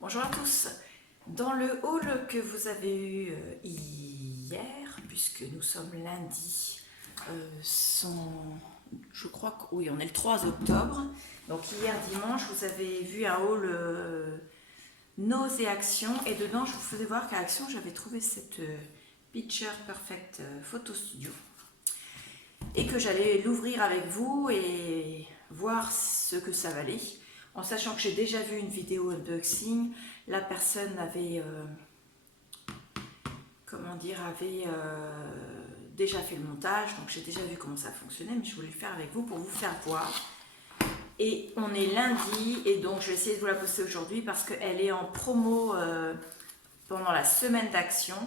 Bonjour à tous. Dans le haul que vous avez eu hier, puisque nous sommes lundi, je crois que oui, on est le 3 octobre. Donc hier dimanche, vous avez vu un haul Nose et Action, et dedans je vous faisais voir qu'à Action j'avais trouvé cette Picture Perfect Photo Studio et que j'allais l'ouvrir avec vous et voir ce que ça valait. En sachant que j'ai déjà vu une vidéo unboxing, la personne avait, déjà fait le montage, donc j'ai déjà vu comment ça fonctionnait, mais je voulais le faire avec vous pour vous faire voir. Et on est lundi, et donc je vais essayer de vous la poster aujourd'hui parce qu'elle est en promo pendant la semaine d'Action,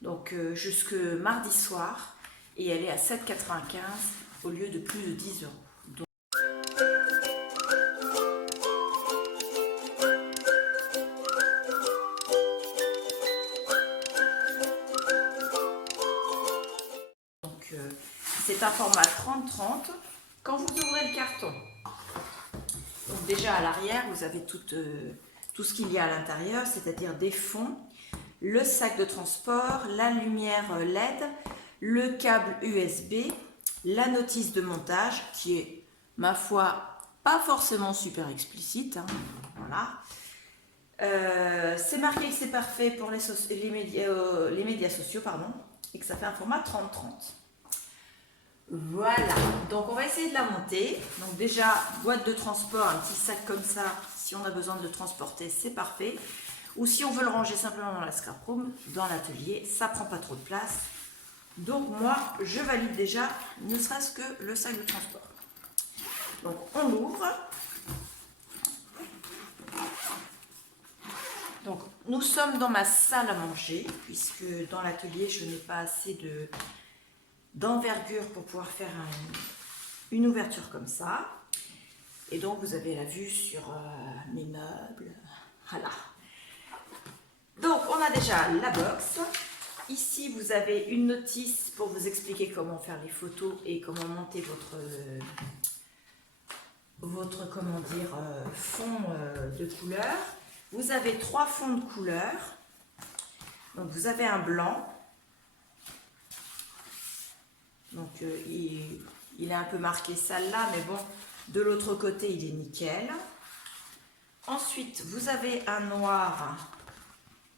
donc jusque mardi soir, et elle est à 7,95 € au lieu de plus de 10 €. C'est un format 30-30. Quand vous ouvrez le carton, donc déjà à l'arrière, vous avez tout ce qu'il y a à l'intérieur, c'est-à-dire des fonds, le sac de transport, la lumière LED, le câble USB, la notice de montage qui est, ma foi, pas forcément super explicite. Hein, voilà. C'est marqué que c'est parfait pour les médias sociaux, pardon, et que ça fait un format 30-30. Voilà, donc on va essayer de la monter. Donc déjà, boîte de transport, un petit sac comme ça, si on a besoin de le transporter, c'est parfait. Ou si on veut le ranger simplement dans la scrap room, dans l'atelier, ça prend pas trop de place. Donc moi, je valide déjà, ne serait-ce que le sac de transport. Donc on l'ouvre. Donc nous sommes dans ma salle à manger, puisque dans l'atelier, je n'ai pas assez d'envergure pour pouvoir faire une ouverture comme ça. Et donc vous avez la vue sur mes meubles. Voilà. Donc on a déjà la box. Ici vous avez une notice pour vous expliquer comment faire les photos et comment monter votre fond de couleur. Vous avez 3 fonds de couleur. Donc vous avez un blanc. Donc il est un peu marqué sale là, mais bon, de l'autre côté il est nickel. Ensuite vous avez un noir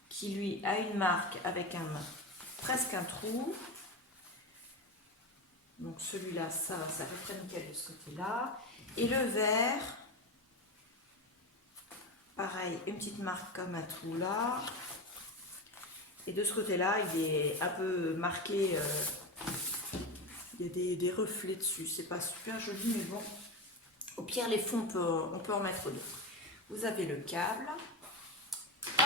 qui lui a une marque avec presque un trou. Donc celui-là, ça fait très nickel de ce côté-là. Et le vert, pareil, une petite marque comme un trou là. Et de ce côté-là, il est un peu marqué. Il y a des reflets dessus. C'est pas super joli, mais bon. Au pire, les fonds, on peut en mettre d'autres. Vous avez le câble. Hop.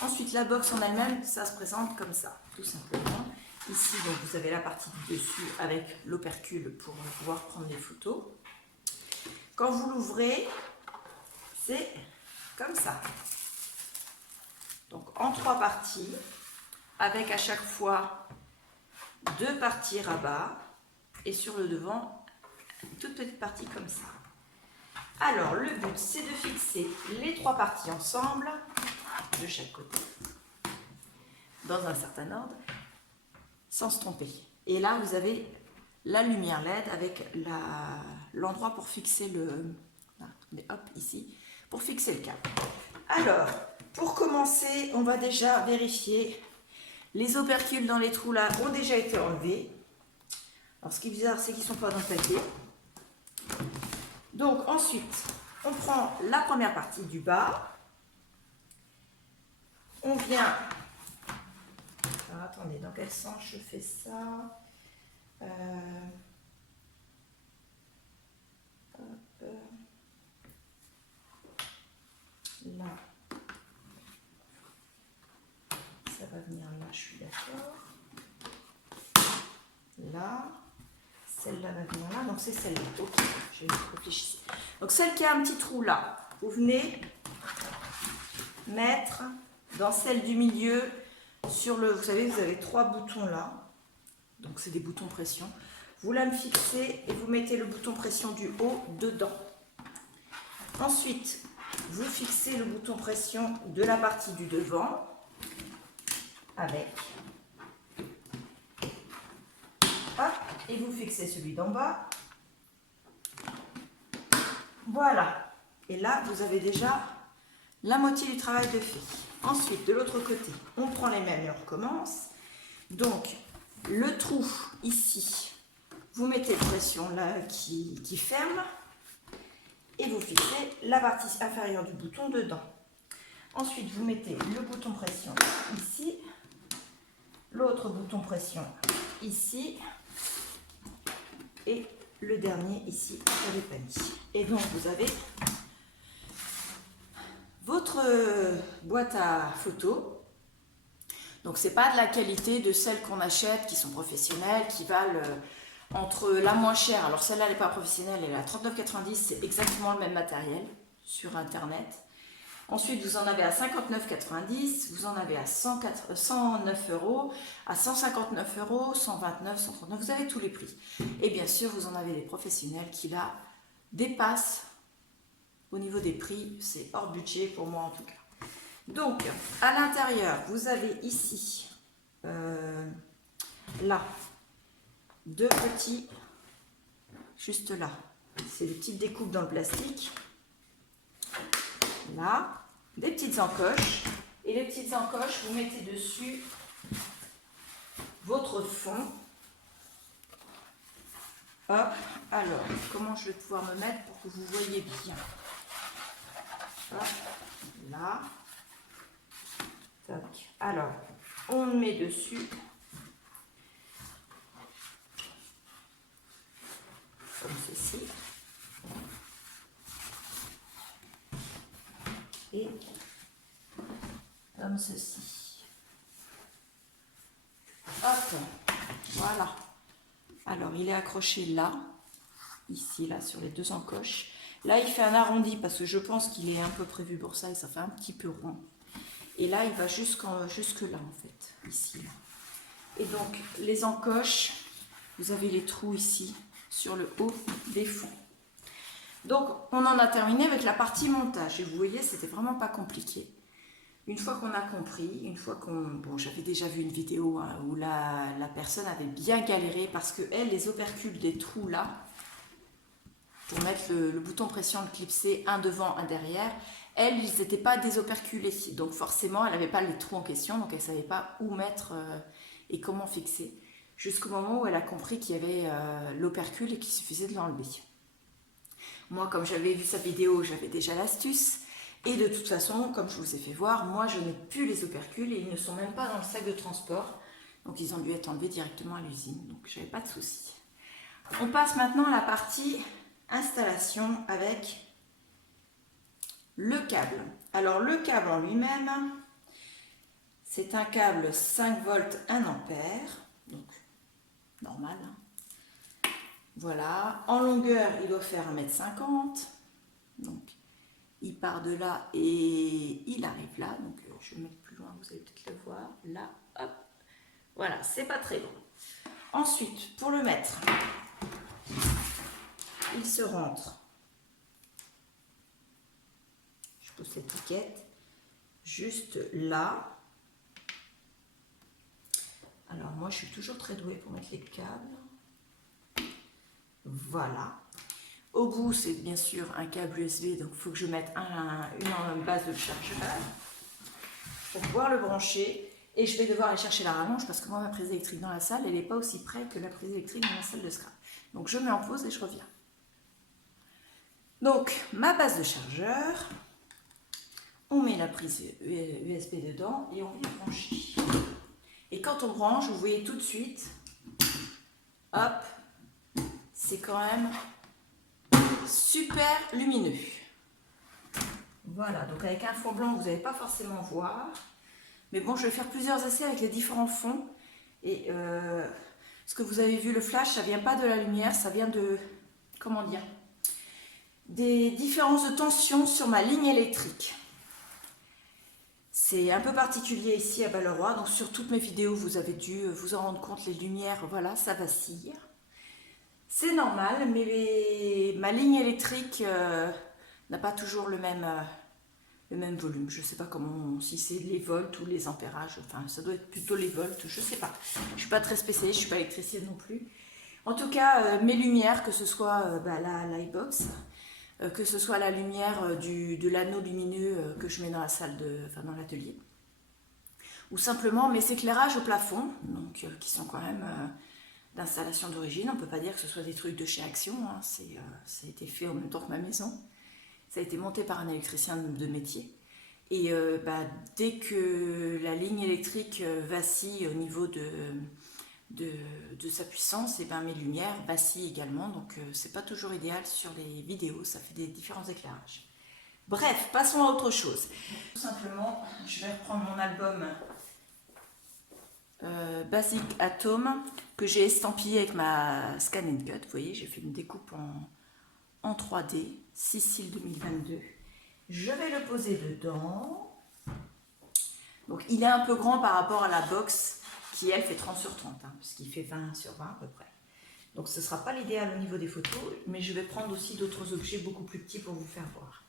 Ensuite, la box en elle-même, ça se présente comme ça, tout simplement. Ici, donc, vous avez la partie du dessus avec l'opercule pour pouvoir prendre des photos. Quand vous l'ouvrez, c'est comme ça. Donc, en 3 parties, avec à chaque fois 2 parties rabat et sur le devant, une toute petite partie comme ça. Alors, le but, c'est de fixer les 3 parties ensemble, de chaque côté, dans un certain ordre, sans se tromper. Et là, vous avez la lumière LED avec l'endroit pour fixer hop, ici, pour fixer le câble. Alors, pour commencer, on va déjà vérifier. Les opercules dans les trous là ont déjà été enlevés. Alors, ce qui est bizarre, c'est qu'ils ne sont pas dans le papier. Donc, ensuite, on prend la première partie du bas. On vient... Alors, attendez, dans quel sens je fais ça? Hop. Là. Ça va venir là, je suis d'accord. Là. Celle-là va venir là. Donc, c'est celle-là. Ok, je vais réfléchir. Donc, celle qui a un petit trou là, vous venez mettre dans celle du milieu sur le... Vous savez, vous avez 3 boutons là. Donc, c'est des boutons pression. Vous la fixez et vous mettez le bouton pression du haut dedans. Ensuite, vous fixez le bouton pression de la partie du devant avec. Hop, et vous fixez celui d'en bas. Voilà. Et là, vous avez déjà la moitié du travail de fait. Ensuite, de l'autre côté, on prend les mêmes et on recommence. Donc, le trou ici, vous mettez la pression là qui ferme et vous fixez la partie inférieure du bouton dedans. Ensuite, vous mettez le bouton pression ici, l'autre bouton pression ici et le dernier ici sur les paniers. Et donc, vous avez votre boîte à photos. Donc c'est pas de la qualité de celles qu'on achète qui sont professionnelles, qui valent entre la moins chère, alors celle-là elle n'est pas professionnelle, elle est à 39,90 €, c'est exactement le même matériel sur internet. Ensuite vous en avez à 59,90 €, vous en avez à 109 €, à 159 €, 129, 139, vous avez tous les prix. Et bien sûr vous en avez des professionnels qui là dépassent au niveau des prix, c'est hors budget pour moi en tout cas. Donc, à l'intérieur, vous avez ici, là, deux petits, juste là, c'est des petites découpes dans le plastique. Là, des petites encoches. Et les petites encoches, vous mettez dessus votre fond. Hop, alors, comment je vais pouvoir me mettre pour que vous voyez bien? Hop, là. Alors, on met dessus comme ceci et comme ceci. Hop, voilà. Alors, il est accroché là, ici, là, sur les deux encoches. Là, il fait un arrondi parce que je pense qu'il est un peu prévu pour ça et ça fait un petit peu rond. Et là, il va jusque là, en fait, ici. Là. Et donc, les encoches, vous avez les trous ici, sur le haut des fonds. Donc, on en a terminé avec la partie montage. Et vous voyez, c'était vraiment pas compliqué. Une fois qu'on a compris, une fois qu'on... Bon, j'avais déjà vu une vidéo hein, où la personne avait bien galéré parce que elle, les opercules des trous là, pour mettre le bouton pression clipsé, un devant, un derrière, elles, ils n'étaient pas désoperculés. Donc forcément, elle n'avait pas les trous en question, donc elle ne savait pas où mettre et comment fixer. Jusqu'au moment où elle a compris qu'il y avait l'opercule et qu'il suffisait de l'enlever. Moi, comme j'avais vu sa vidéo, j'avais déjà l'astuce. Et de toute façon, comme je vous ai fait voir, moi, je n'ai plus les opercules et ils ne sont même pas dans le sac de transport. Donc, ils ont dû être enlevés directement à l'usine. Donc, je n'avais pas de souci. On passe maintenant à la partie installation avec le câble. Alors le câble en lui-même, c'est un câble 5 volts 1 ampère, donc normal. Voilà, en longueur il doit faire 1,50 m, donc il part de là et il arrive là, donc je vais mettre plus loin, vous allez peut-être le voir, là, hop, voilà, c'est pas très long. Ensuite, pour le mettre, il se rentre, je pose l'étiquette, juste là. Alors moi je suis toujours très douée pour mettre les câbles. Voilà. Au bout c'est bien sûr un câble USB, donc il faut que je mette une base de chargeur pour pouvoir le brancher. Et je vais devoir aller chercher la rallonge parce que moi ma prise électrique dans la salle elle n'est pas aussi près que la prise électrique dans la salle de scrap. Donc je mets en pause et je reviens. Donc ma base de chargeur, on met la prise USB dedans et on vient brancher. Et quand on branche, vous voyez tout de suite, hop, c'est quand même super lumineux. Voilà, donc avec un fond blanc, vous n'allez pas forcément voir. Mais bon, je vais faire plusieurs essais avec les différents fonds. Et ce que vous avez vu, le flash, ça vient pas de la lumière, ça vient de, comment dire, des différences de tension sur ma ligne électrique. C'est un peu particulier ici à Balleroy, donc sur toutes mes vidéos, vous avez dû vous en rendre compte, les lumières, voilà, ça vacille. C'est normal, mais ma ligne électrique n'a pas toujours le même le même volume. Je ne sais pas comment, si c'est les volts ou les ampérages, enfin ça doit être plutôt les volts, je ne sais pas. Je ne suis pas très spécialiste, je ne suis pas électricienne non plus. En tout cas, mes lumières, que ce soit la Lightbox, que ce soit la lumière de l'anneau lumineux que je mets dans la salle dans l'atelier, ou simplement mes éclairages au plafond, donc qui sont quand même d'installation d'origine. On ne peut pas dire que ce soit des trucs de chez Action, hein. Ça a été fait en même temps que ma maison. Ça a été monté par un électricien de métier. Et dès que la ligne électrique vacille au niveau de sa puissance, et mes lumières vacillent également. Donc c'est pas toujours idéal sur les vidéos, ça fait des différents éclairages. Bref, passons à autre chose. Tout simplement, je vais reprendre mon album Basic Atom que j'ai estampillé avec ma Scan & Cut. Vous voyez, j'ai fait une découpe en 3D, Sicile 2022. Je vais le poser dedans. Donc il est un peu grand par rapport à la box qui elle fait 30 sur 30, hein, parce qu'il fait 20 sur 20 à peu près. Donc ce ne sera pas l'idéal au niveau des photos, mais je vais prendre aussi d'autres objets beaucoup plus petits pour vous faire voir.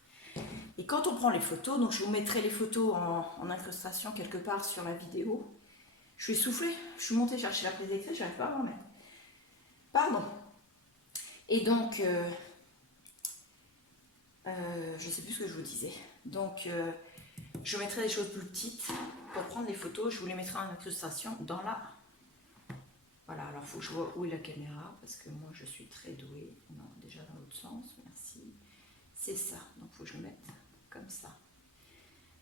Et quand on prend les photos, donc je vous mettrai les photos en incrustation quelque part sur la vidéo. Je suis essoufflée, je suis montée chercher la prise électrique, je n'arrive pas à m'en mettre. Pardon. Et donc, je ne sais plus ce que je vous disais. Donc, je mettrai des choses plus petites pour prendre les photos. Je vous les mettrai en incrustation dans la... Voilà, alors il faut que je vois où est la caméra, parce que moi je suis très douée. Non, déjà dans l'autre sens, merci. C'est ça, donc il faut que je le mette comme ça.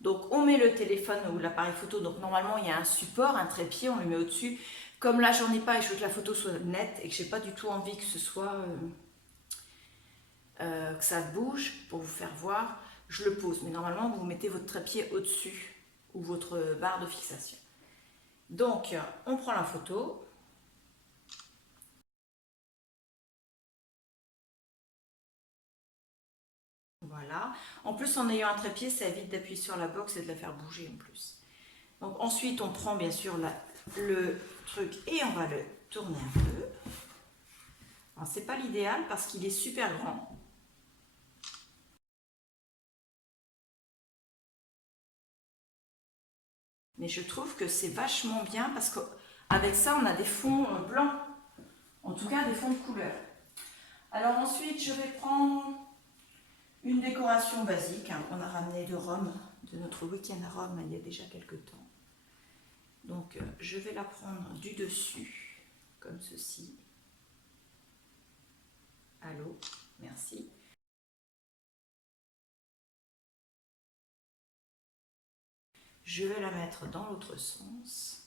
Donc on met le téléphone ou l'appareil photo, donc normalement il y a un support, un trépied, on le met au-dessus. Comme là j'en ai pas et je veux que la photo soit nette et que j'ai pas du tout envie que ce soit que ça bouge pour vous faire voir, je le pose. Mais normalement vous mettez votre trépied au-dessus ou votre barre de fixation. Donc on prend la photo. Voilà. En plus, en ayant un trépied, ça évite d'appuyer sur la box et de la faire bouger en plus. Donc ensuite, on prend bien sûr le truc et on va le tourner un peu. Alors, c'est pas l'idéal parce qu'il est super grand. Mais je trouve que c'est vachement bien parce qu'avec ça, on a des fonds blancs. En tout cas, des fonds de couleur. Alors ensuite, je vais prendre une décoration basique qu'on a ramenée de Rome, de notre week-end à Rome il y a déjà quelques temps. Donc je vais la prendre du dessus, comme ceci. Allô, merci. Je vais la mettre dans l'autre sens.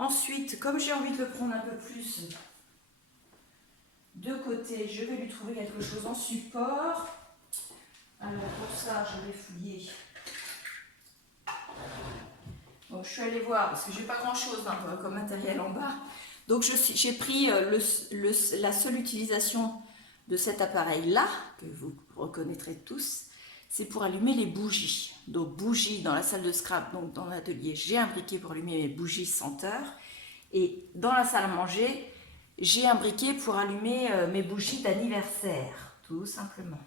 Ensuite, comme j'ai envie de le prendre un peu plus de côté, je vais lui trouver quelque chose en support. Alors pour ça, je vais fouiller. Donc je suis allée voir, parce que j'ai pas grand chose comme matériel en bas. Donc j'ai pris la seule utilisation de cet appareil-là, que vous reconnaîtrez tous, c'est pour allumer les bougies. Donc bougies dans la salle de scrap, donc dans l'atelier, j'ai un briquet pour allumer mes bougies senteurs. Et dans la salle à manger, j'ai un briquet pour allumer mes bougies d'anniversaire, tout simplement.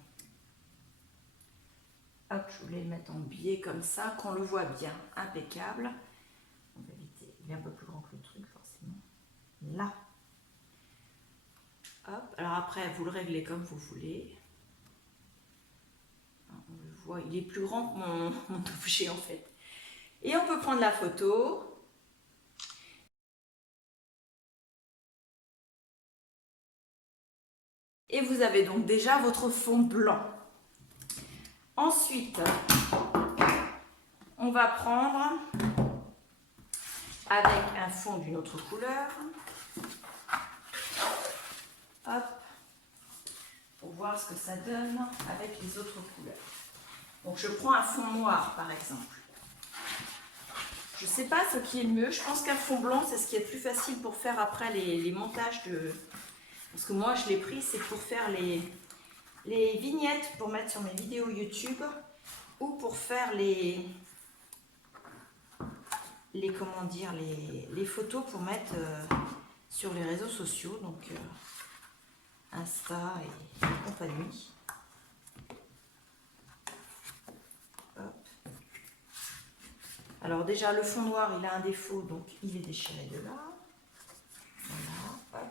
Hop, je voulais le mettre en biais comme ça, qu'on le voit bien, impeccable. On va éviter, il est un peu plus grand que le truc forcément. Là. Hop, alors après vous le réglez comme vous voulez. On le voit, il est plus grand que mon objet en fait. Et on peut prendre la photo. Et vous avez donc déjà votre fond blanc. Ensuite, on va prendre avec un fond d'une autre couleur. Hop, pour voir ce que ça donne avec les autres couleurs. Donc je prends un fond noir par exemple. Je ne sais pas ce qui est le mieux. Je pense qu'un fond blanc, c'est ce qui est le plus facile pour faire après les montages de... Parce que moi, je l'ai pris, c'est pour faire les vignettes pour mettre sur mes vidéos YouTube ou pour faire comment dire, les photos pour mettre sur les réseaux sociaux, donc Insta et compagnie. Hop. Alors déjà le fond noir il a un défaut, donc il est déchiré de là. Voilà. Hop.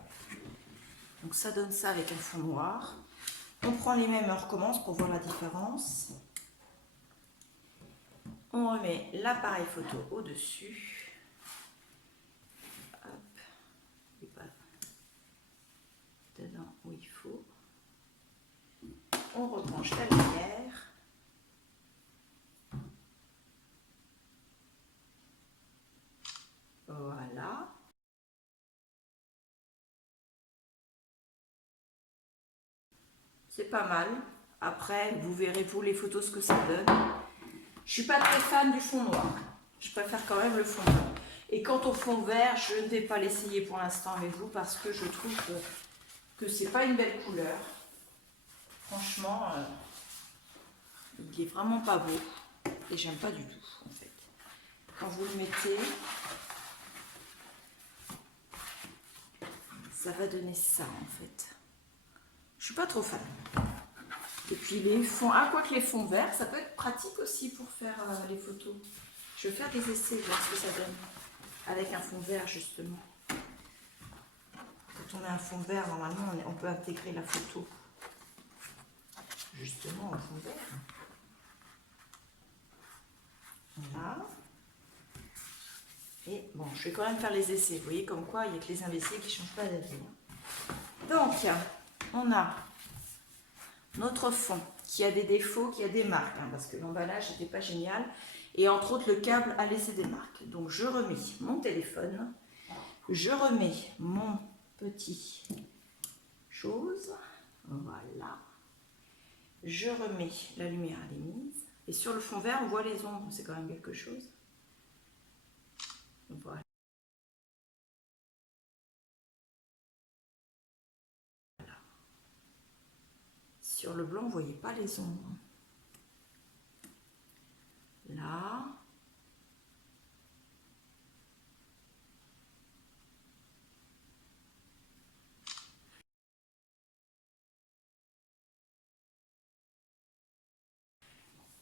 Donc ça donne ça avec un fond noir. On prend les mêmes et on recommence pour voir la différence. On remet l'appareil photo au-dessus. Hop. Et pas dedans où il faut. On rebranche la lumière. Voilà. C'est pas mal. Après, vous verrez pour les photos ce que ça donne. Je suis pas très fan du fond noir. Je préfère quand même le fond blanc. Et quant au fond vert, je ne vais pas l'essayer pour l'instant avec vous parce que je trouve que c'est pas une belle couleur. Franchement, il est vraiment pas beau. Et j'aime pas du tout en fait. Quand vous le mettez, ça va donner ça en fait. Je suis pas trop fan. Et puis les fonds, quoique les fonds verts, ça peut être pratique aussi pour faire les photos. Je vais faire des essais, voir ce que ça donne. Avec un fond vert justement. Quand on met un fond vert, normalement on peut intégrer la photo. Justement au fond vert. Voilà. Et bon, je vais quand même faire les essais. Vous voyez comme quoi il n'y a que les imbéciles qui ne changent pas d'avis. Donc, on a notre fond qui a des défauts, qui a des marques, parce que l'emballage n'était pas génial. Et entre autres, le câble a laissé des marques. Donc, je remets mon téléphone. Je remets mon petit chose. Voilà. Je remets la lumière, elle est mise. Et sur le fond vert, on voit les ombres. C'est quand même quelque chose. Voilà. Sur le blanc, vous ne voyez pas les ombres. Là.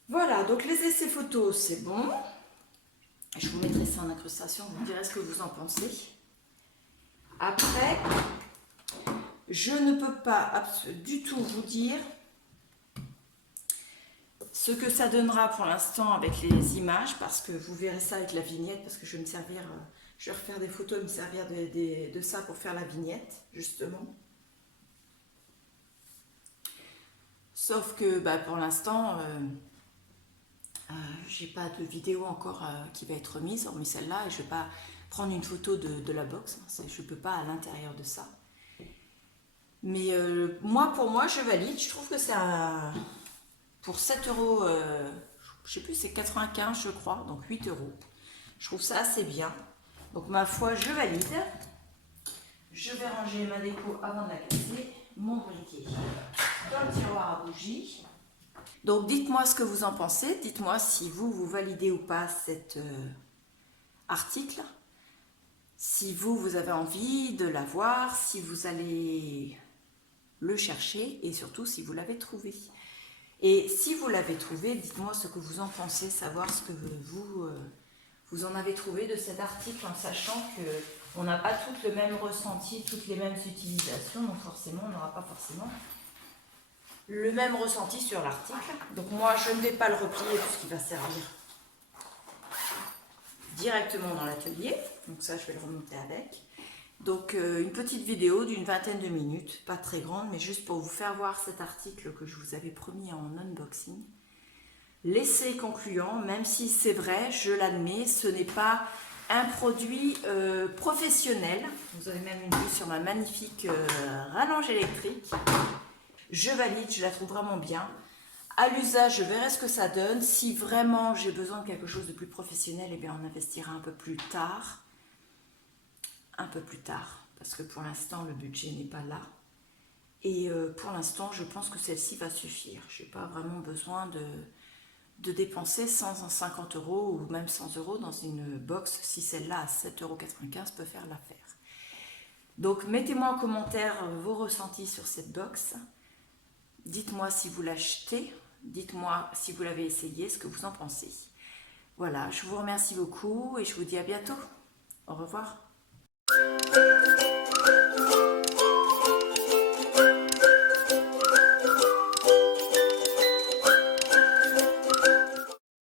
Voilà, donc les essais photos, c'est bon. Je vous mettrai ça en incrustation, vous me direz ce que vous en pensez. Après, je ne peux pas du tout vous dire ce que ça donnera pour l'instant avec les images, parce que vous verrez ça avec la vignette, parce que je vais me servir, je vais refaire des photos et me servir de ça pour faire la vignette, justement. Sauf que pour l'instant, j'ai pas de vidéo encore qui va être mise, hormis celle-là, et je vais pas prendre une photo de la box, je peux pas à l'intérieur de ça. Mais moi, pour moi, je valide. Je trouve que c'est pour 7 euros, je sais plus, c'est 95 je crois, donc 8 euros. Je trouve ça assez bien. Donc ma foi, je valide. Je vais ranger ma déco avant de la casser. Mon briquet dans le tiroir à bougies. Donc dites-moi ce que vous en pensez. Dites-moi si vous validez ou pas cet article. Si vous avez envie de l'avoir, si vous allez le chercher et surtout si vous l'avez trouvé. Et si vous l'avez trouvé, dites-moi ce que vous en pensez, savoir ce que vous en avez trouvé de cet article, en sachant qu'on n'a pas toutes le même ressenti, toutes les mêmes utilisations, donc forcément on n'aura pas forcément le même ressenti sur l'article. Donc moi je ne vais pas le replier puisqu'il va servir directement dans l'atelier, donc ça je vais le remonter avec. Donc une petite vidéo d'une vingtaine de minutes, pas très grande, mais juste pour vous faire voir cet article que je vous avais promis en unboxing. L'essai concluant, même si c'est vrai, je l'admets, ce n'est pas un produit professionnel. Vous avez même une vue sur ma magnifique rallonge électrique. Je valide, je la trouve vraiment bien. À l'usage, je verrai ce que ça donne. Si vraiment j'ai besoin de quelque chose de plus professionnel, eh bien on investira un peu plus tard. Parce que pour l'instant le budget n'est pas là. Et pour l'instant, je pense que celle-ci va suffire. Je n'ai pas vraiment besoin de dépenser 150 euros ou même 100 euros dans une box si celle-là à 7,95 € peut faire l'affaire. Donc mettez-moi en commentaire vos ressentis sur cette box. Dites-moi si vous l'achetez, dites-moi si vous l'avez essayé, ce que vous en pensez. Voilà, je vous remercie beaucoup et je vous dis à bientôt. Au revoir.